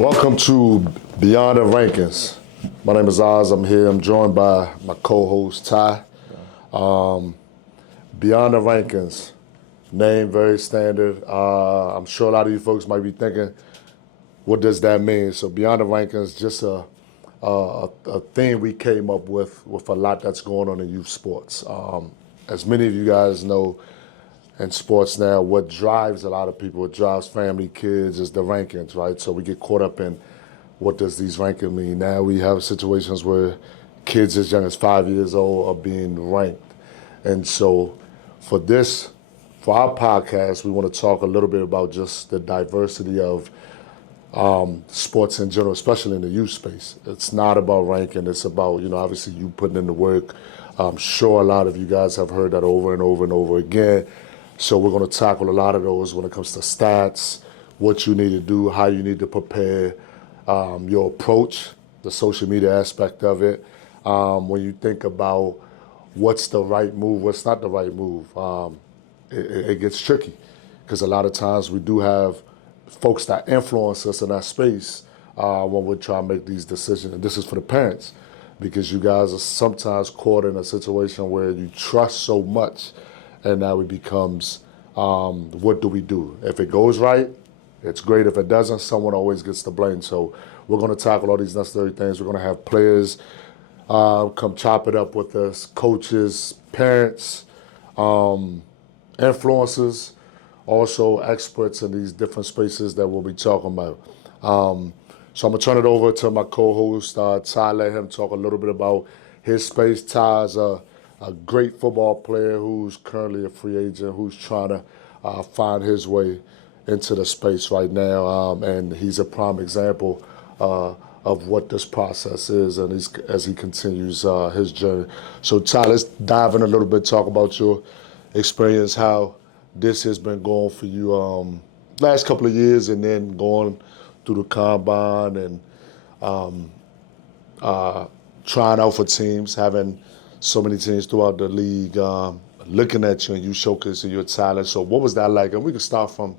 Welcome to Beyond the Rankings. My name is Oz. I'm here. I'm joined by my co-host Ty. Beyond the Rankings, name very standard. I'm sure a lot of you folks might be thinking, what does that mean? So Beyond the Rankings, just a thing we came up with a lot that's going on in youth sports. As many of you guys know, in sports now, what drives a lot of people, what drives family, kids, is the rankings, right? So we get caught up in what does these rankings mean. Now we have situations where kids as young as 5 years old are being ranked. And so for our podcast, we want to talk a little bit about just the diversity of sports in general, especially in the youth space. It's not about ranking. It's about, obviously you putting in the work. I'm sure a lot of you guys have heard that over and over and over again. So we're going to tackle a lot of those when it comes to stats, what you need to do, how you need to prepare, your approach, the social media aspect of it. When you think about what's the right move, what's not the right move, it gets tricky because a lot of times we do have folks that influence us in that space when we're trying to make these decisions. And this is for the parents because you guys are sometimes caught in a situation where you trust so much. And now it becomes, what do we do? If it goes right, it's great. If it doesn't, someone always gets the blame. So we're going to tackle all these necessary things. We're going to have players come chop it up with us, coaches, parents, influencers, also experts in these different spaces that we'll be talking about. So I'm going to turn it over to my co-host, Ty, let him talk a little bit about his space. Ty's a great football player who's currently a free agent, who's trying to find his way into the space right now. And he's a prime example of what this process is and as he continues his journey. So Ty, let's dive in a little bit, talk about your experience, how this has been going for you last couple of years and then going through the combine and trying out for teams, having so many teams throughout the league looking at you and you showcasing your talent. So what was that like? And we can start from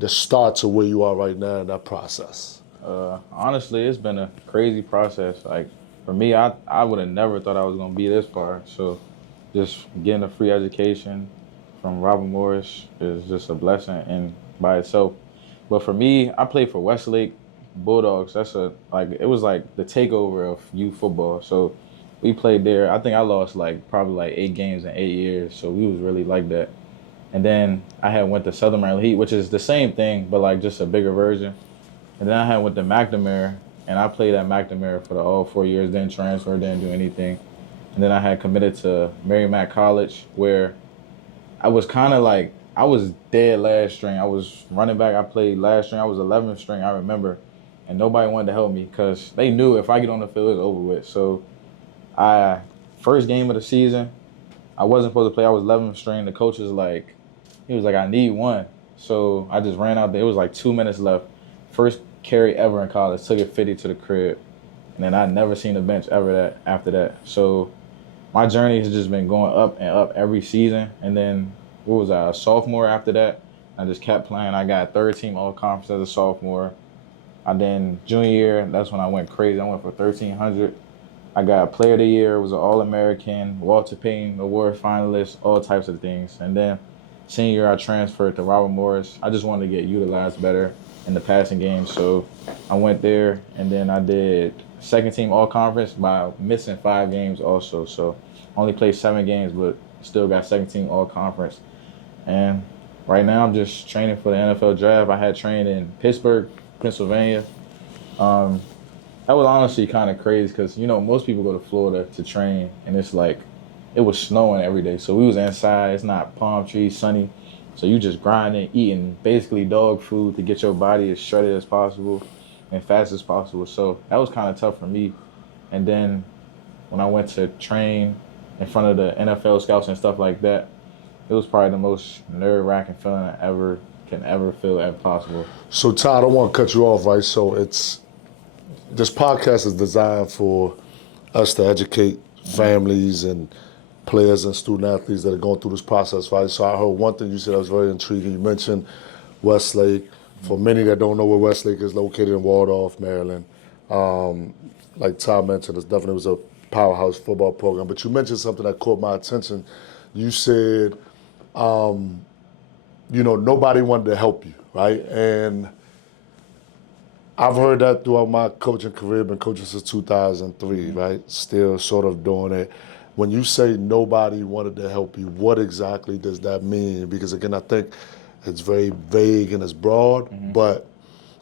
the start to where you are right now in that process. Honestly, it's been a crazy process. Like, for me, I would have never thought I was going to be this far. So just getting a free education from Robert Morris is just a blessing in by itself. But for me, I played for Westlake Bulldogs. It was like the takeover of youth football. So we played there. I think I lost probably 8 games in 8 years. So we was really like that. And then I had went to Southern Maryland Heat, which is the same thing, but just a bigger version. And then I had went to McNamara, and I played at McNamara for all 4 years, didn't transfer, didn't do anything. And then I had committed to Marymount College, where I was I was dead last string. I was running back. I played last string. I was 11th string, I remember. And nobody wanted to help me because they knew if I get on the field, it's over with. So first game of the season, I wasn't supposed to play. I was 11th string. The coach was he was like, I need one. So I just ran out there. It was 2 minutes left. First carry ever in college. Took it 50 to the crib. And then I'd never seen the bench ever after that. So my journey has just been going up and up every season. And then, a sophomore after that? I just kept playing. I got third team all-conference as a sophomore. And then junior year, that's when I went crazy. I went for 1,300. I got Player of the Year, was an All-American, Walter Payton Award finalist, all types of things. And then senior year, I transferred to Robert Morris. I just wanted to get utilized better in the passing game. So I went there, and then I did second team all-conference by missing 5 games also. So I only played 7 games, but still got second team all-conference. And right now I'm just training for the NFL draft. I had trained in Pittsburgh, Pennsylvania. That was honestly kind of crazy because, most people go to Florida to train, and it's it was snowing every day. So we was inside. It's not palm trees, sunny. So you just grinding, eating basically dog food to get your body as shredded as possible and fast as possible. So that was kind of tough for me. And then when I went to train in front of the NFL scouts and stuff like that, it was probably the most nerve-wracking feeling I can ever feel as possible. So Ty, I don't want to cut you off, right? So this podcast is designed for us to educate families and players and student athletes that are going through this process, right? So I heard one thing you said that was very intriguing. You mentioned Westlake, For many that don't know where Westlake is located in Waldorf, Maryland, like Tom mentioned, it definitely was a powerhouse football program. But you mentioned something that caught my attention. You said, nobody wanted to help you, right? And I've heard that throughout my coaching career, been coaching since 2003, right? Still sort of doing it. When you say nobody wanted to help you, what exactly does that mean? Because again, I think it's very vague and it's broad, but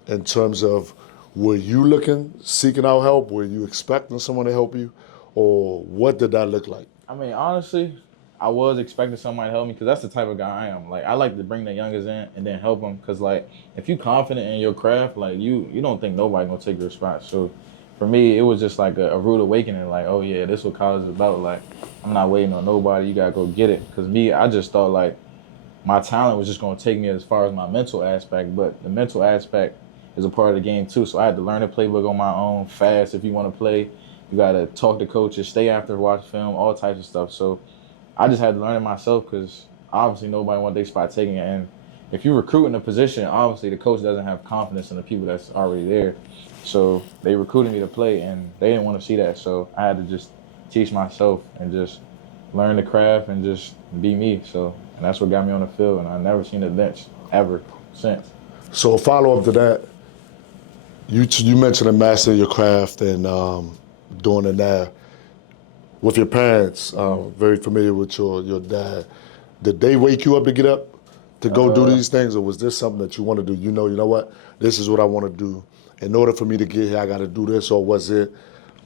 in terms of, were you seeking out help? Were you expecting someone to help you? Or what did that look like? I mean, honestly, I was expecting somebody to help me because that's the type of guy I am. Like, I like to bring the youngest in and then help them because, like, if you're confident in your craft, like, you don't think nobody going to take your spot. So, for me, it was just like a rude awakening. Like, oh, yeah, this is what college is about. Like, I'm not waiting on nobody. You got to go get it. Because me, I just thought, like, my talent was just going to take me as far as my mental aspect. But the mental aspect is a part of the game, too. So, I had to learn the playbook on my own fast if you want to play. You got to talk to coaches, stay after, watch film, all types of stuff. So, I just had to learn it myself because obviously nobody wanted their spot taken. And if you recruit in a position, obviously the coach doesn't have confidence in the people that's already there. So they recruited me to play, and they didn't want to see that. So I had to just teach myself and just learn the craft and just be me. So, and that's what got me on the field, and I've never seen a bench ever since. So a follow-up to that, you mentioned a master your craft and doing it now. With your parents, very familiar with your dad. Did they wake you up to get up to go do these things, or was this something that you want to do? You know what? This is what I want to do. In order for me to get here, I got to do this, or was it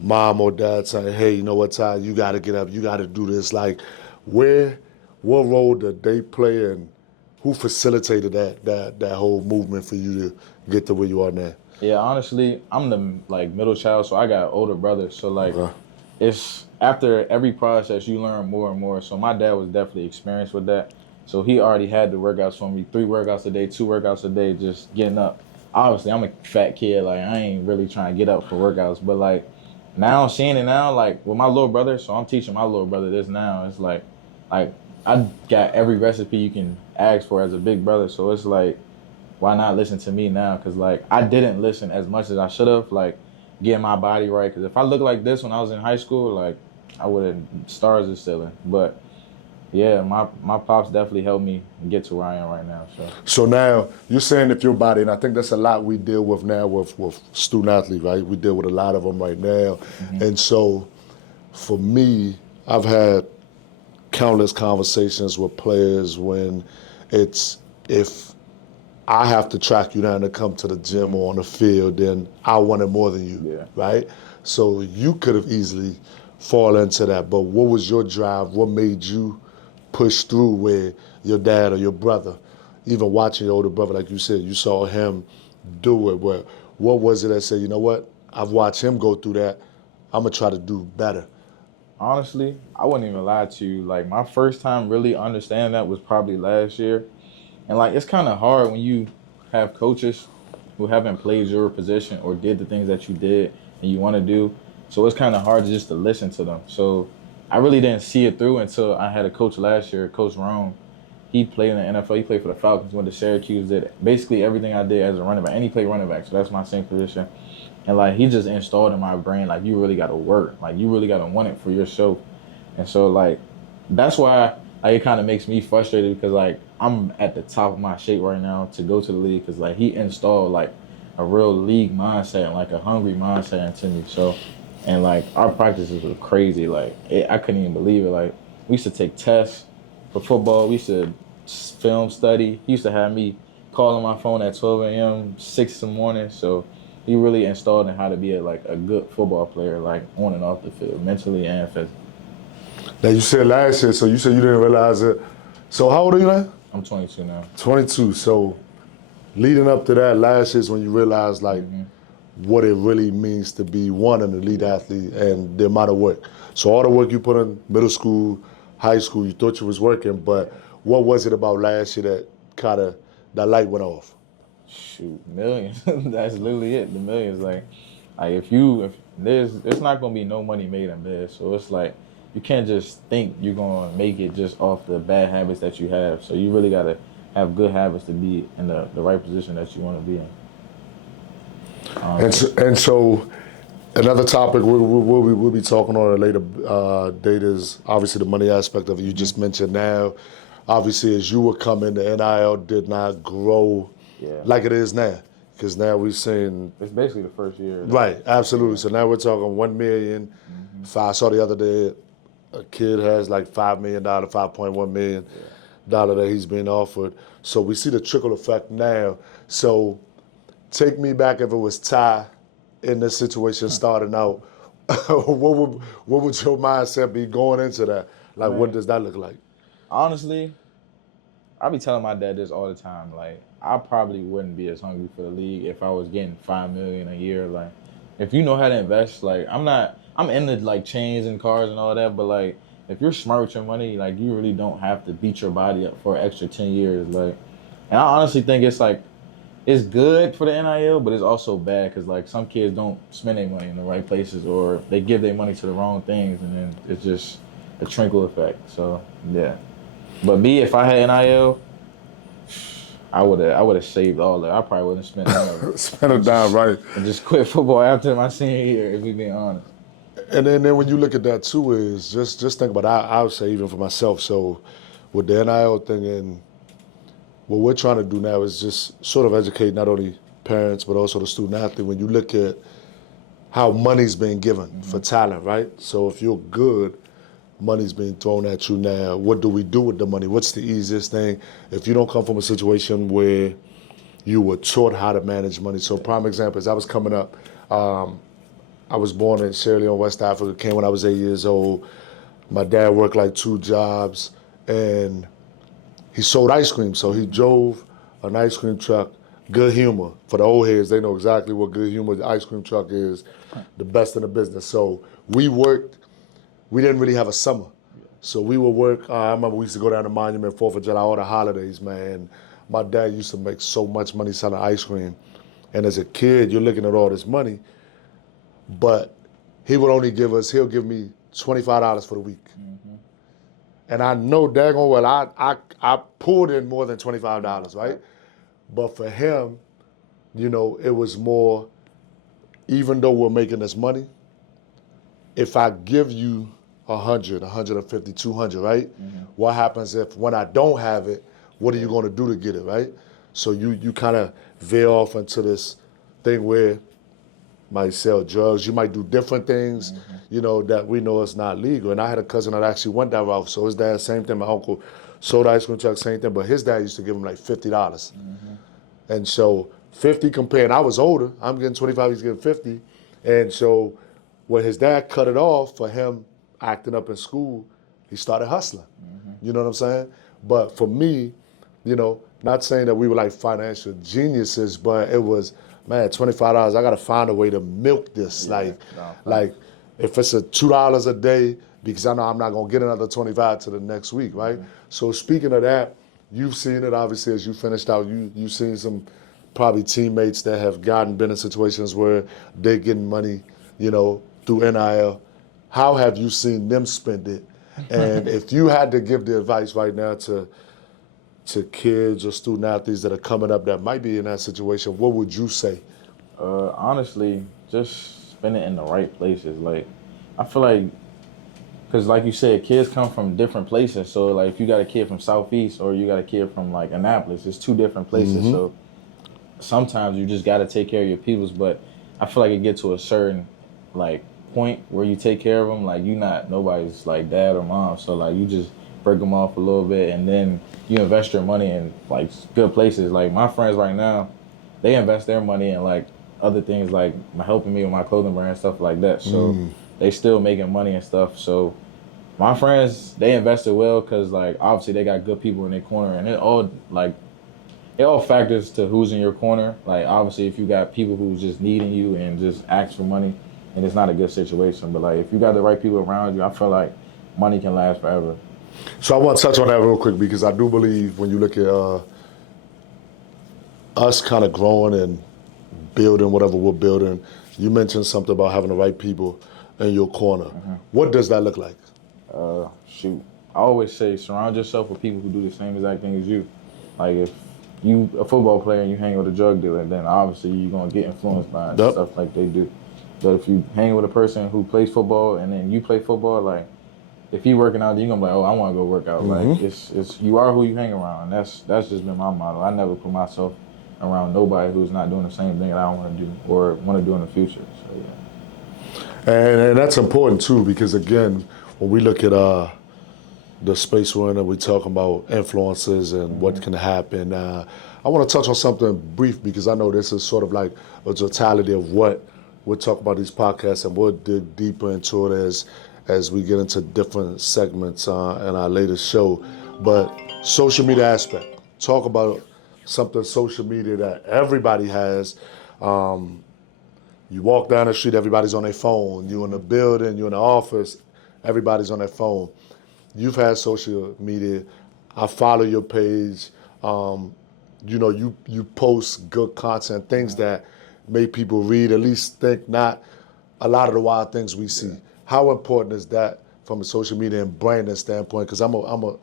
mom or dad saying, hey, you know what, Ty, you got to get up, you got to do this? Like, what role did they play, and who facilitated that whole movement for you to get to where you are now? Yeah, honestly, I'm the middle child, so I got older brothers. So it's after every process you learn more and more. So my dad was definitely experienced with that. So he already had the workouts for me, 3 workouts a day, 2 workouts a day, just getting up. Obviously, I'm a fat kid. Like, I ain't really trying to get up for workouts. But, like, now, seeing it now, like, with my little brother, so I'm teaching my little brother this now. It's like I got every recipe you can ask for as a big brother. So it's like, why not listen to me now? Because, like, I didn't listen as much as I should have, like, getting my body right. Because if I looked like this when I was in high school, like, I would have stars are ceiling. But, yeah, my pops definitely helped me get to where I am right now. So now you're saying if your body, and I think that's a lot we deal with now with student athletes, right? We deal with a lot of them right now. And so for me, I've had countless conversations with players when it's, if I have to track you down to come to the gym or on the field, then I want it more than you, right? So you could have easily fallen into that, but what was your drive? What made you push through where your dad or your brother, even watching your older brother, like you said, you saw him do it, what was it that said, you know what, I've watched him go through that, I'm gonna try to do better? Honestly, I wouldn't even lie to you. Like, my first time really understanding that was probably last year. And, like, it's kind of hard when you have coaches who haven't played your position or did the things that you did and you want to do. So it's kind of hard just to listen to them. So I really didn't see it through until I had a coach last year, Coach Rome. He played in the NFL. He played for the Falcons, went to Syracuse, did basically everything I did as a running back. And he played running back, so that's my same position. And, like, he just installed in my brain, like, you really got to work. Like, you really got to want it for yourself. And so, like, that's why it kind of makes me frustrated because, like, I'm at the top of my shape right now to go to the league because, like, he installed, like, a real league mindset and, like, a hungry mindset into me. So, and, like, our practices were crazy. Like, I couldn't even believe it. Like, we used to take tests for football. We used to film study. He used to have me calling my phone at 12 a.m., 6 in the morning. So he really installed in how to be a good football player, like, on and off the field, mentally and physically. Now, you said last year, so you said you didn't realize it. So how old are you now? I'm 22 now. 22. So leading up to that, last year is when you realized, like, what it really means to be an elite athlete and the amount of work. So all the work you put in middle school, high school, you thought you was working, but what was it about last year that that light went off? Shoot, millions. That's literally it, the millions. Like if there's not gonna be no money made in this. So it's like, you can't just think you're gonna make it just off the bad habits that you have. So you really gotta have good habits to be in the right position that you want to be in. And so another topic we'll be talking on a later date is obviously the money aspect of it. You just mentioned now, obviously as you were coming, the NIL did not grow like it is now. Because now we're seeing... It's basically the first year. Right, absolutely. So now we're talking 1 million. I saw the other day a kid has like $5 million, $5.1 million that he's being offered. So we see the trickle effect now. So take me back if it was Ty in this situation starting out. what would your mindset be going into that? Like, Man, what does that look like? Honestly, I be telling my dad this all the time. Like, I probably wouldn't be as hungry for the league if I was getting $5 million a year. Like, if you know how to invest, like, I'm into like chains and cars and all that, but like, if you're smart with your money, like, you really don't have to beat your body up for an extra 10 years. Like, and I honestly think it's like, it's good for the NIL, but it's also bad because like some kids don't spend their money in the right places, or they give their money to the wrong things, and then it's just a trickle effect. So yeah, but me, if I had NIL, I would have saved all that. I probably wouldn't spend none of it. Spend it down, right? And just quit football after my senior year, if we being honest. And then when you look at that too, is just think about I would say even for myself. So with the NIL thing, and what we're trying to do now is just sort of educate not only parents but also the student athlete. When you look at how money's being given for talent, right? So if you're good, money's being thrown at you now. What do we do with the money? What's the easiest thing? If you don't come from a situation where you were taught how to manage money. So prime example is I was coming up. I was born in Sierra Leone, West Africa, came when I was 8 years old. My dad worked like 2 jobs, and he sold ice cream. So he drove an ice cream truck, Good Humor. For the old heads, they know exactly what Good Humor, the ice cream truck is, the best in the business. So we worked, we didn't really have a summer. So we would work, I remember we used to go down to Monument, 4th of July, all the holidays, man. My dad used to make so much money selling ice cream. And as a kid, you're looking at all this money, but he would only he'll give me $25 for the week. And I know daggone well, I pulled in more than $25, right? But for him, you know, it was more, even though we're making this money, if I give you 100, 150, 200, right? What happens if when I don't have it, what are you going to do to get it, right? So you kind of veer off into this thing where you might sell drugs, you might do different things, you know, that we know is not legal. And I had a cousin that actually went that route. So his dad, same thing. My uncle sold ice cream truck, same thing. But his dad used to give him like $50. And so 50 compared, I was older. I'm getting 25, he's getting 50. And so when his dad cut it off for him acting up in school, he started hustling. You know what I'm saying? But for me, you know, not saying that we were like financial geniuses, but it was, man, $25, I got to find a way to milk this. Like if it's a $2 a day, because I know I'm not going to get another 25 to the next week, right? So speaking of that, you've seen it, obviously, as you finished out, you've seen some probably teammates that have been in situations where they're getting money, you know, through NIL. How have you seen them spend it? And if you had to give the advice right now to kids or student athletes that are coming up that might be in that situation, what would you say? Honestly, just spend it in the right places. Like, I feel like, because like you said, kids come from different places. So like if you got a kid from Southeast or you got a kid from like Annapolis, it's 2 different places. So sometimes you just got to take care of your peoples. But I feel like it gets to a certain like point where you take care of them. Like you not nobody's like dad or mom. So like you just break them off a little bit and then you invest your money in like good places. Like my friends right now, they invest their money in like other things like helping me with my clothing brand and stuff like that. So they still making money and stuff. So my friends, they invested well because like obviously they got good people in their corner, and it all factors to who's in your corner. Like obviously if you got people who's just needing you and just ask for money, and it's not a good situation. But like if you got the right people around you, I feel like money can last forever. So I want to touch on that real quick because I do believe when you look at us kind of growing and building whatever we're building, you mentioned something about having the right people in your corner. What does that look like? Shoot, I always say surround yourself with people who do the same exact thing as you. Like if you a football player and you hang with a drug dealer, then obviously you're gonna get influenced by Yep. stuff like they do. But if you hang with a person who plays football and then you play football, like if he working out, then you're gonna be like, oh, I want to go work out. Like it's you are who you hang around. That's just been my motto. I never put myself around nobody who's not doing the same thing that I want to do or want to do in the future. So yeah. And that's important too, because again, when we look at the space we're in and we talk about influences and what can happen, I want to touch on something brief because I know this is sort of like a totality of what we'll talk about these podcasts, and we'll dig deeper into it as we get into different segments in our latest show. But social media aspect, talk about something social media that everybody has. You walk down the street, everybody's on their phone. You in the building, you in the office, everybody's on their phone. You've had social media. I follow your page. You know, you post good content, things that make people read, at least think, not a lot of the wild things we see. How important is that from a social media and branding standpoint? Because I'm a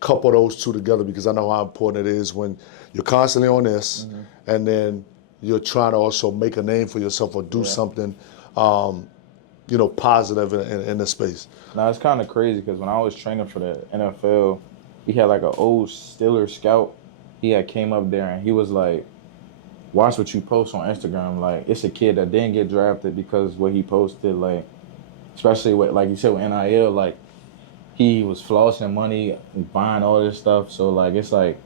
couple those two together because I know how important it is when you're constantly on this and then you're trying to also make a name for yourself or do something, you know, positive in the space. Now it's kind of crazy because when I was training for the NFL, we had like an old Steelers scout. He had came up there and he was like, watch what you post on Instagram. Like, it's a kid that didn't get drafted because what he posted, like, especially with, like you said, with NIL, like, he was flossing money, buying all this stuff. So, like, it's like,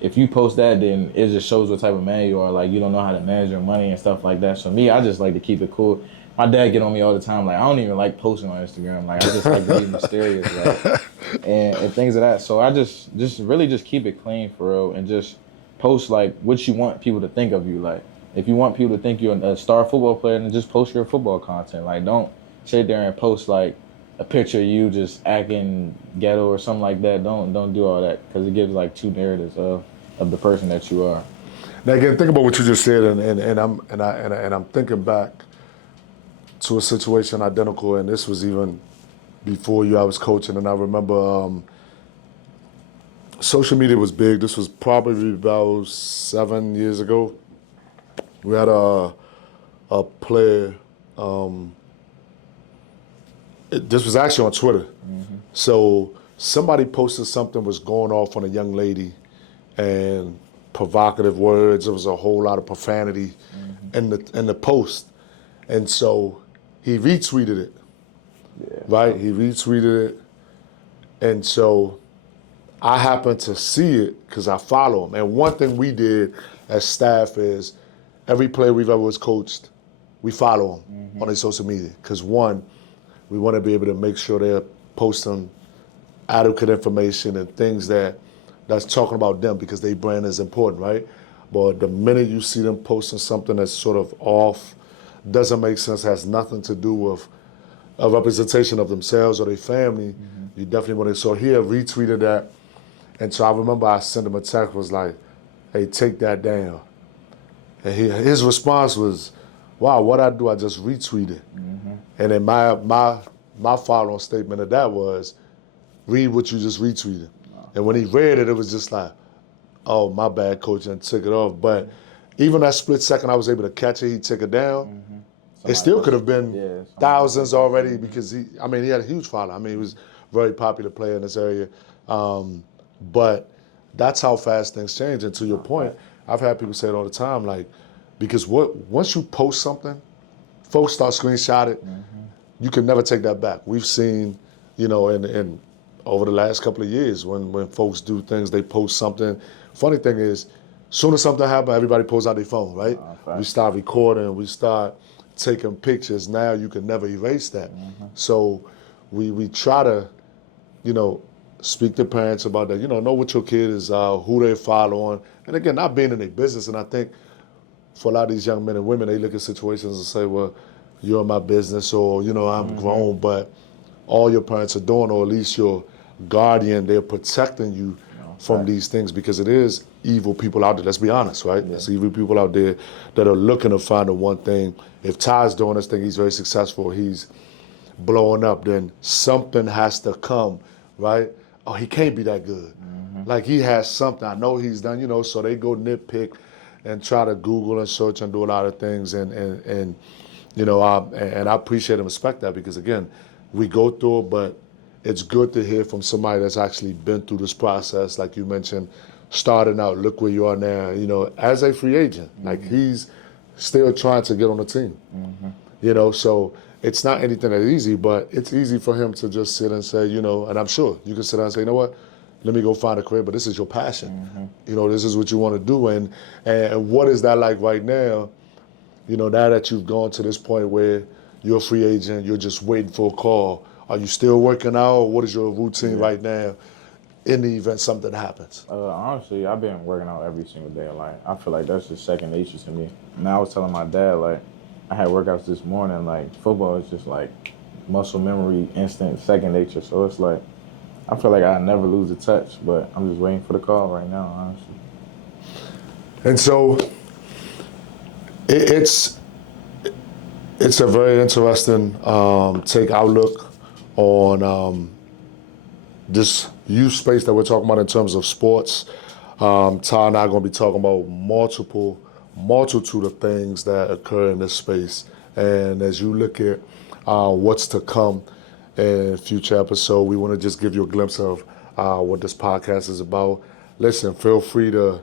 if you post that, then it just shows what type of man you are. Like, you don't know how to manage your money and stuff like that. So, me, I just like to keep it cool. My dad get on me all the time. Like, I don't even like posting on Instagram. Like, I just like to be mysterious, like, and things of that. So, I just really just keep it clean for real and just post, like, what you want people to think of you. Like, if you want people to think you're a star football player, then just post your football content. Like, don't sit there and post, like, a picture of you just acting ghetto or something like that. Don't do all that because it gives, like, two narratives of the person that you are. Now again, think about what you just said, and I'm thinking back to a situation identical, and this was even before you. I was coaching, and I remember social media was big. This was probably about 7 years ago. We had a player. This was actually on Twitter. So somebody posted something was going off on a young lady, and provocative words. There was a whole lot of profanity in the post, and so he retweeted it. Right? He retweeted it, and so I happened to see it because I follow him. And one thing we did as staff is every player we've ever was coached, we follow them on their social media because one, we want to be able to make sure they're posting adequate information and things that's talking about them because their brand is important, right? But the minute you see them posting something that's sort of off, doesn't make sense, has nothing to do with a representation of themselves or their family, you definitely want to. So he had retweeted that. And so I remember I sent him a text, was like, hey, take that down. And his response was, wow, what I do, I just retweeted. And then my follow-on statement of that was, read what you just retweeted. And when he read it, it was just like, oh, my bad, coach, and took it off. But even that split second I was able to catch it, he took it down. It still could have been thousands already because he had a huge following. I mean, he was a very popular player in this area. But that's how fast things change. And to your point, I've had people say it all the time, like, because once you post something, folks start screenshot it, you can never take that back. We've seen, you know, in over the last couple of years when folks do things, they post something. Funny thing is, soon as something happens, everybody pulls out their phone, right? We start recording, we start taking pictures. Now you can never erase that. So we try to, you know, speak to parents about that, you know what your kid is, who they're following. And again, not being in their business. And I think for a lot of these young men and women, they look at situations and say, well, you're in my business, or, you know, I'm grown. But all your parents are doing, or at least your guardian, they're protecting you from these things, because it is evil people out there. Let's be honest, right? There's evil people out there that are looking to find the one thing. If Ty's doing this thing, he's very successful, he's blowing up, then something has to come, right? Oh, he can't be that good. Like he has something. I know he's done, so they go nitpick and try to Google and search and do a lot of things. And I appreciate and respect that because, again, we go through it, but it's good to hear from somebody that's actually been through this process, like you mentioned, starting out, look where you are now, as a free agent. Like he's still trying to get on the team, so it's not anything that easy, but it's easy for him to just sit and say, and I'm sure you can sit down and say, you know what, let me go find a career, but this is your passion. This is what you want to do. And what is that like right now, now that you've gone to this point where you're a free agent, you're just waiting for a call. Are you still working out? What is your routine right now in the event something happens? Honestly, I've been working out every single day. Like, I feel like that's just second nature to me. And I was telling my dad, like, I had workouts this morning. Like, football is just like muscle memory, instant, second nature. So it's like, I feel like I never lose a touch, but I'm just waiting for the call right now, honestly. And so it's a very interesting outlook on this youth space that we're talking about in terms of sports. Ty and I are going to be talking about multitude of things that occur in this space. And as you look at what's to come in future episodes, we want to just give you a glimpse of what this podcast is about. Listen, feel free to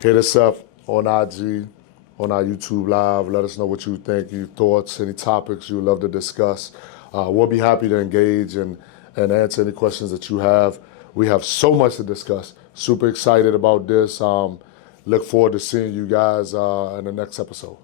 hit us up on IG, on our YouTube Live. Let us know what you think, your thoughts, any topics you would love to discuss. We'll be happy to engage and answer any questions that you have. We have so much to discuss. Super excited about this. Look forward to seeing you guys in the next episode.